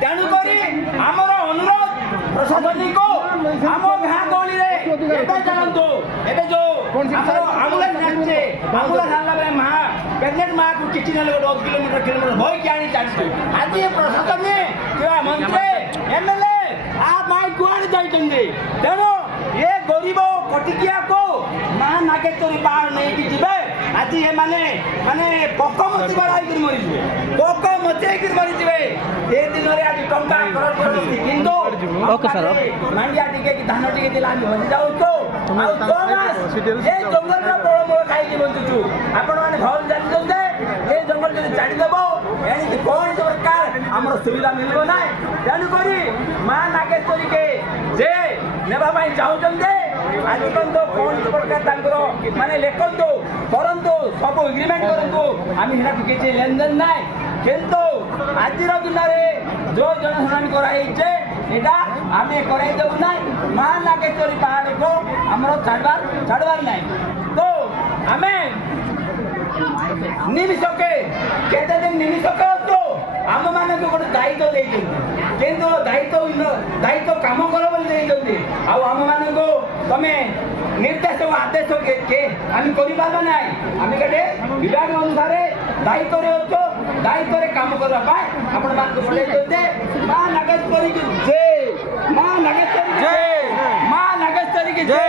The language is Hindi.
तेणुक आमर अनुरोध प्रशासन को आम गाँ गहली चलतु एवं जो आम्बुलांस आसे आम्बुलांस आनला बेले माँ प्रेगनेंट माँ को किसी ना 10 किलोमीटर भय कि आनी चलती आज प्रशासन मंत्री एमएलए आप माई कुआड़े जाइए तेणु ये गरीब कटिकिया को माँ नागेश्वरी पहाड़ नहीं कि आज ये माने पक मती बड़ाई मरीजे पक मचेक मरीजे ये दिन में आज टंका किंतु मांडिया टिके धान टिके दिला हजी जाऊ तो ये जंगल तलमूल खाई बंचुचु आपण मैंने भल जानते ये जंगल जो छाड़देव एणिक कौन सरकार आम सुविधा मिलव ना तेणुक माँ नागेश्वरी के जे नेबाई चाहते आज तो कौन सरकार माने लिखु करंतु सब एग्रीमेंट करंतु आम किसी लेनदेन ना किंतु आज दिन में जो जनशुणाणी कराइचे एटा आम कराइदेव ना माँ नागेश्वरी पहाड़ को आम छाड़बार ना तो आम निमिषके केते दिन निमिषके तो आम मान को गोटे दायित्व देते किंतु दायित्व काम कर आम मान को तमे निर्देश आदेश के आम कर ना आम गए विभाग अनुसार दायित्व काम करने आपण मान माँ नागेश्वरी की जय माँ नागेश्वरी जय माँ नागेश्वरी की जय।